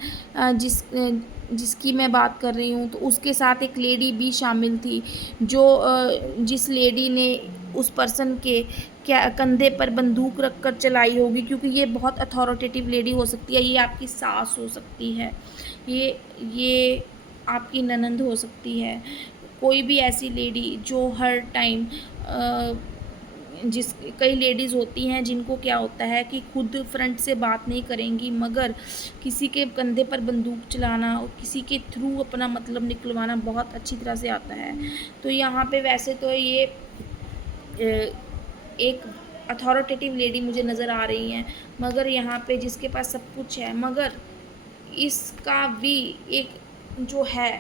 जिसकी मैं बात कर रही हूँ, तो उसके साथ एक लेडी भी शामिल थी, जो जिस लेडी ने उस पर्सन के क्या कंधे पर बंदूक रख कर चलाई होगी, क्योंकि ये बहुत अथॉरिटेटिव लेडी हो सकती है। ये आपकी सास हो सकती है, ये आपकी ननंद हो सकती है, कोई भी ऐसी लेडी जो हर टाइम जिस कई लेडीज़ होती हैं जिनको क्या होता है कि खुद फ्रंट से बात नहीं करेंगी, मगर किसी के कंधे पर बंदूक चलाना और किसी के थ्रू अपना मतलब निकलवाना बहुत अच्छी तरह से आता है। तो यहाँ पे वैसे तो ये एक अथॉरिटेटिव लेडी मुझे नज़र आ रही हैं, मगर यहाँ पे जिसके पास सब कुछ है, मगर इसका भी एक जो है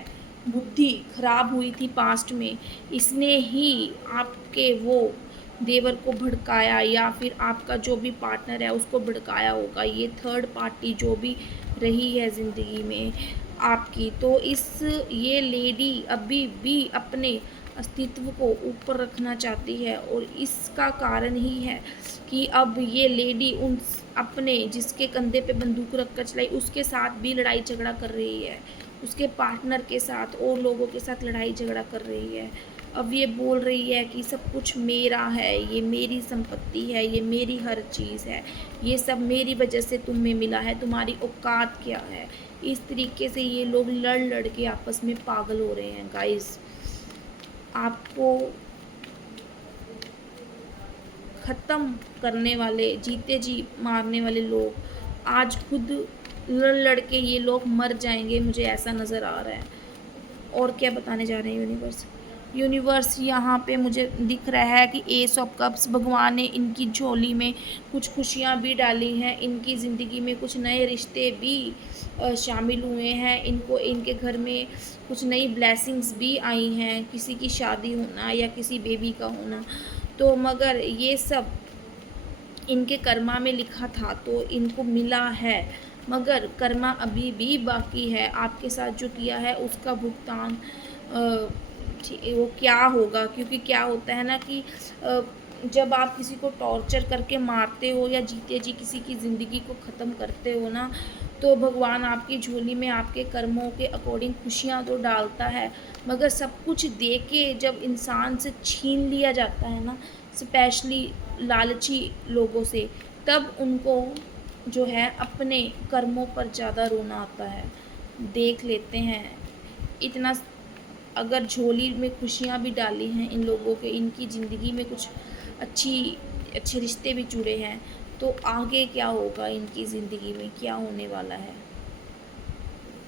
बुद्धि खराब हुई थी पास्ट में, इसने ही आपके वो देवर को भड़काया या फिर आपका जो भी पार्टनर है उसको भड़काया होगा। ये थर्ड पार्टी जो भी रही है ज़िंदगी में आपकी, तो ये लेडी अभी भी अपने अस्तित्व को ऊपर रखना चाहती है, और इसका कारण ही है कि अब ये लेडी उन अपने जिसके कंधे पे बंदूक रख कर चलाई उसके साथ भी लड़ाई झगड़ा कर रही है, उसके पार्टनर के साथ और लोगों के साथ लड़ाई झगड़ा कर रही है। अब ये बोल रही है कि सब कुछ मेरा है, ये मेरी संपत्ति है, ये मेरी हर चीज़ है, ये सब मेरी वजह से तुम्हें मिला है, तुम्हारी औकात क्या है। इस तरीके से ये लोग लड़ लड़ के आपस में पागल हो रहे हैं। गाइस, आपको ख़त्म करने वाले, जीते जी मारने वाले लोग आज खुद लड़ लड़ के ये लोग मर जाएंगे, मुझे ऐसा नज़र आ रहा है। और क्या बताने जा रहे हैं यूनिवर्स यहाँ पे मुझे दिख रहा है कि एस ऑफ कप्स, भगवान ने इनकी झोली में कुछ खुशियाँ भी डाली हैं, इनकी ज़िंदगी में कुछ नए रिश्ते भी शामिल हुए हैं, इनको इनके घर में कुछ नई ब्लेसिंग्स भी आई हैं, किसी की शादी होना या किसी बेबी का होना। तो मगर ये सब इनके कर्मा में लिखा था तो इनको मिला है, मगर कर्मा अभी भी बाकी है। आपके साथ जो किया है उसका भुगतान वो क्या होगा, क्योंकि क्या होता है ना कि जब आप किसी को टॉर्चर करके मारते हो या जीते जी किसी की ज़िंदगी को ख़त्म करते हो ना, तो भगवान आपकी झोली में आपके कर्मों के अकॉर्डिंग खुशियाँ तो डालता है, मगर सब कुछ दे के जब इंसान से छीन लिया जाता है ना, स्पेशली लालची लोगों से, तब उनको जो है अपने कर्मों पर ज़्यादा रोना आता है। देख लेते हैं, इतना अगर झोली में खुशियाँ भी डाली हैं इन लोगों के, इनकी ज़िंदगी में कुछ अच्छे रिश्ते भी जुड़े हैं, तो आगे क्या होगा, इनकी ज़िंदगी में क्या होने वाला है।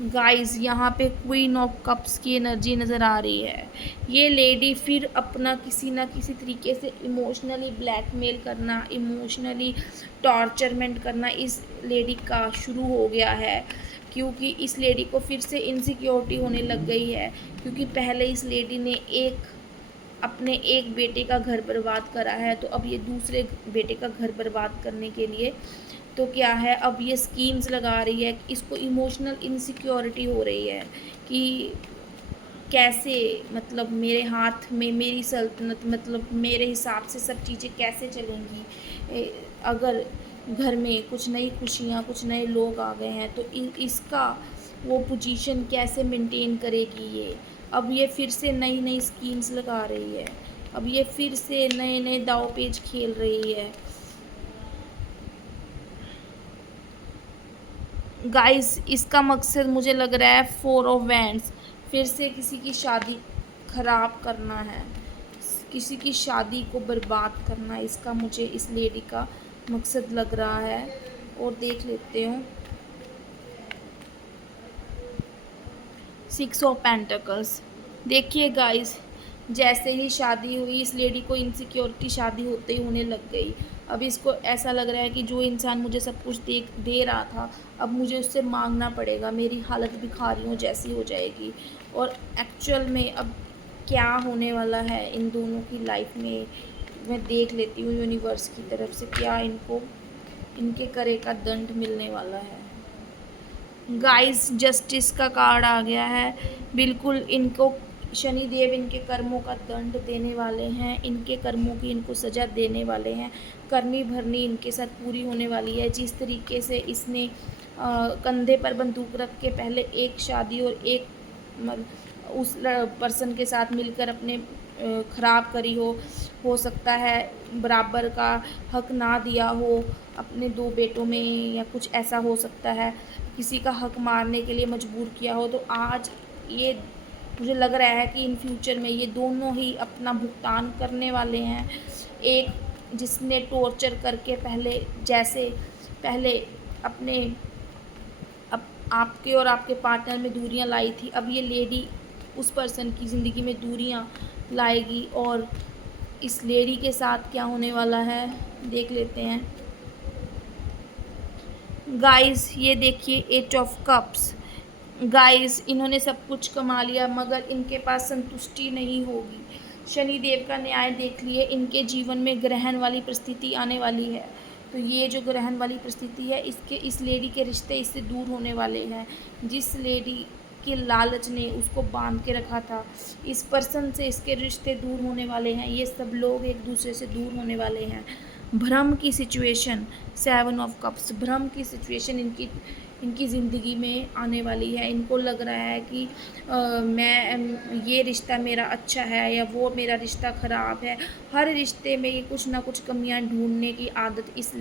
गाइस, यहाँ पे क्वीन ऑफ कप्स की एनर्जी नज़र आ रही है। ये लेडी फिर अपना किसी ना किसी तरीके से इमोशनली ब्लैकमेल करना, इमोशनली टॉर्चरमेंट करना इस लेडी का शुरू हो गया है, क्योंकि इस लेडी को फिर से इनसिक्योरिटी होने लग गई है, क्योंकि पहले इस लेडी ने अपने एक बेटे का घर बर्बाद करा है, तो अब ये दूसरे बेटे का घर बर्बाद करने के लिए तो क्या है, अब ये स्कीम्स लगा रही है। इसको इमोशनल इनसिक्योरिटी हो रही है कि कैसे, मतलब मेरे हाथ में मेरी सल्तनत, मतलब मेरे हिसाब से सब चीज़ें कैसे चलेंगी, अगर घर में कुछ नई खुशियाँ, कुछ नए लोग आ गए हैं, तो इसका वो पोजीशन कैसे मेंटेन करेगी ये। अब ये फिर से नई नई स्कीम्स लगा रही है, अब ये फिर से नए नए दाव पेच खेल रही है। गाइस, इसका मकसद मुझे लग रहा है 4 ऑफ वैंड्स, फिर से किसी की शादी ख़राब करना है, किसी की शादी को बर्बाद करना, इसका मुझे इस लेडी का मकसद लग रहा है। और देख लेते हूँ 6 ऑफ पेंटिकल्स। देखिए गाइस, जैसे ही शादी हुई इस लेडी को इनसिक्योरिटी शादी होते ही होने लग गई। अब इसको ऐसा लग रहा है कि जो इंसान मुझे सब कुछ दे रहा था, अब मुझे उससे मांगना पड़ेगा, मेरी हालत भिखारियों जैसी हो जाएगी। और एक्चुअल में अब क्या होने वाला है इन दोनों की लाइफ में, मैं देख लेती हूँ यूनिवर्स की तरफ से क्या इनको इनके करे का दंड मिलने वाला है। गाइस, जस्टिस का कार्ड आ गया है। बिल्कुल इनको शनिदेव इनके कर्मों का दंड देने वाले हैं, इनके कर्मों की इनको सज़ा देने वाले हैं। करनी भरनी इनके साथ पूरी होने वाली है। जिस तरीके से इसने कंधे पर बंदूक रख के पहले एक शादी और एक उस पर्सन के साथ मिलकर अपने ख़राब करी हो सकता है बराबर का हक ना दिया हो अपने 2 बेटों में, या कुछ ऐसा हो सकता है किसी का हक मारने के लिए मजबूर किया हो। तो आज ये मुझे लग रहा है कि इन फ्यूचर में ये दोनों ही अपना भुगतान करने वाले हैं। एक जिसने टॉर्चर करके पहले अपने आपके और आपके पार्टनर में दूरियां लाई थी, अब ये लेडी उस पर्सन की ज़िंदगी में दूरियां लाएगी। और इस लेडी के साथ क्या होने वाला है देख लेते हैं। गाइस, ये देखिए 8 ऑफ कप्स। गाइस, इन्होंने सब कुछ कमा लिया मगर इनके पास संतुष्टि नहीं होगी। शनिदेव का न्याय देख लिए, इनके जीवन में ग्रहण वाली परिस्थिति आने वाली है। तो ये जो ग्रहण वाली परिस्थिति है इस लेडी के रिश्ते इससे दूर होने वाले हैं। जिस लेडी के लालच ने उसको बांध के रखा था, इस पर्सन से इसके रिश्ते दूर होने वाले हैं। ये सब लोग एक दूसरे से दूर होने वाले हैं। भ्रम की सिचुएशन, 7 ऑफ कप्स, भ्रम की सिचुएशन इनकी ज़िंदगी में आने वाली है। इनको लग रहा है कि ये रिश्ता मेरा अच्छा है या वो मेरा रिश्ता ख़राब है। हर रिश्ते में ये कुछ ना कुछ कमियां ढूंढने की आदत इस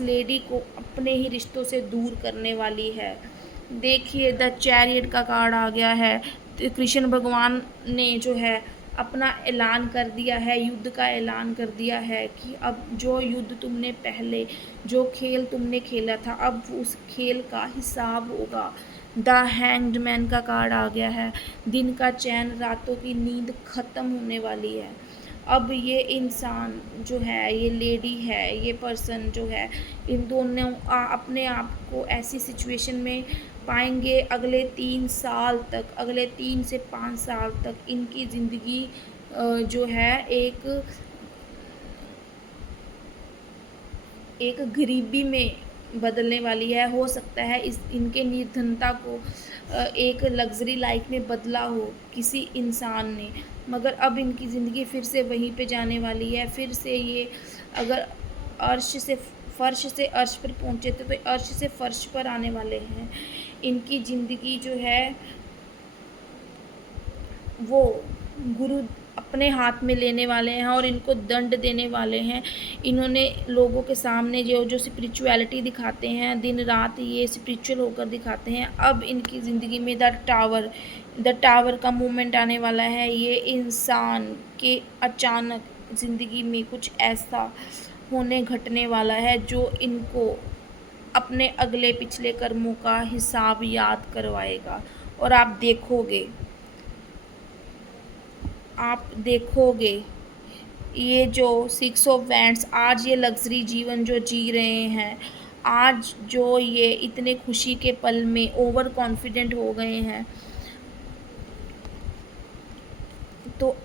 लेडी को अपने ही रिश्तों से दूर करने वाली है। देखिए, द चैरियट का कार्ड आ गया है। तो कृष्ण भगवान ने जो है अपना ऐलान कर दिया है, युद्ध का ऐलान कर दिया है कि अब जो युद्ध तुमने पहले जो खेल तुमने खेला था, अब उस खेल का हिसाब होगा। द हैंग्ड मैन का कार्ड आ गया है। दिन का चैन, रातों की नींद ख़त्म होने वाली है। अब ये इंसान जो है, ये लेडी है, ये पर्सन जो है, इन दोनों अपने आप को ऐसी सिचुएशन में पाएंगे अगले 3 साल तक, अगले 3 से 5 साल तक इनकी ज़िंदगी जो है एक गरीबी में बदलने वाली है। हो सकता है इनके निर्धनता को एक लग्जरी लाइफ में बदला हो किसी इंसान ने, मगर अब इनकी ज़िंदगी फिर से वहीं पे जाने वाली है। फिर से ये अगर फर्श से अर्श पर पहुँचे थे तो अर्श से फर्श पर आने वाले हैं। इनकी ज़िंदगी जो है वो गुरु अपने हाथ में लेने वाले हैं और इनको दंड देने वाले हैं। इन्होंने लोगों के सामने जो स्पिरिचुअलिटी दिखाते हैं, दिन रात ये स्पिरिचुअल होकर दिखाते हैं। अब इनकी ज़िंदगी में द टावर का मूवमेंट आने वाला है। ये इंसान के अचानक ज़िंदगी में कुछ ऐसा घटने वाला है जो इनको अपने अगले पिछले कर्मों का हिसाब याद करवाएगा। और आप देखोगे ये जो 6 ऑफ वैंड्स, आज ये लग्जरी जीवन जो जी रहे हैं, आज जो ये इतने खुशी के पल में ओवर कॉन्फिडेंट हो गए हैं, तो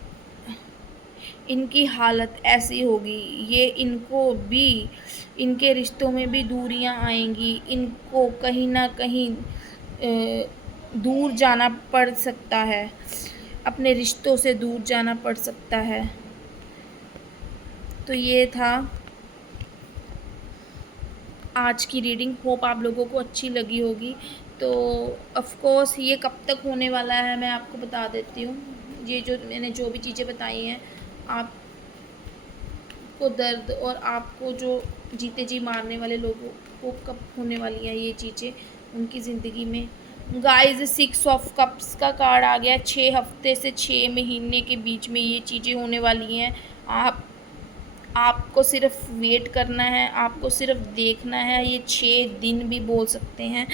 इनकी हालत ऐसी होगी, ये इनको भी इनके रिश्तों में भी दूरियां आएंगी। इनको कहीं ना कहीं दूर जाना पड़ सकता है, अपने रिश्तों से दूर जाना पड़ सकता है। तो ये था आज की रीडिंग। होप आप लोगों को अच्छी लगी होगी। तो ऑफ कोर्स ये कब तक होने वाला है मैं आपको बता देती हूँ। ये जो मैंने जो भी चीज़ें बताई हैं, आपको दर्द और आपको जो जीते जी मारने वाले लोगों को कब होने वाली हैं ये चीज़ें उनकी ज़िंदगी में। गाइस, 6 ऑफ कप्स का कार्ड आ गया। 6 हफ्ते से 6 महीने के बीच में ये चीज़ें होने वाली हैं। आपको सिर्फ वेट करना है, आपको सिर्फ देखना है। ये 6 दिन भी बोल सकते हैं,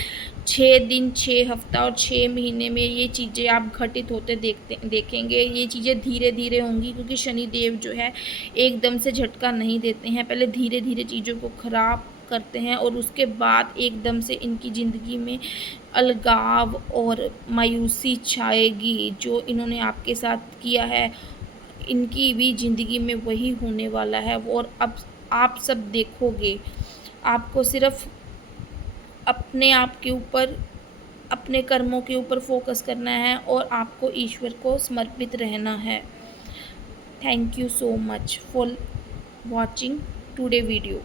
6 दिन, 6 हफ्ता और 6 महीने में ये चीज़ें आप घटित होते देखेंगे। ये चीज़ें धीरे-धीरे होंगी, क्योंकि शनिदेव जो है एकदम से झटका नहीं देते हैं, पहले धीरे-धीरे चीज़ों को ख़राब करते हैं और उसके बाद एकदम से इनकी ज़िंदगी में अलगाव और मायूसी छाएगी। जो इन्होंने आपके साथ किया है, इनकी भी ज़िंदगी में वही होने वाला है। और अब आप सब देखोगे, आपको सिर्फ अपने आप के ऊपर, अपने कर्मों के ऊपर फोकस करना है और आपको ईश्वर को समर्पित रहना है। Thank you so much for watching today video.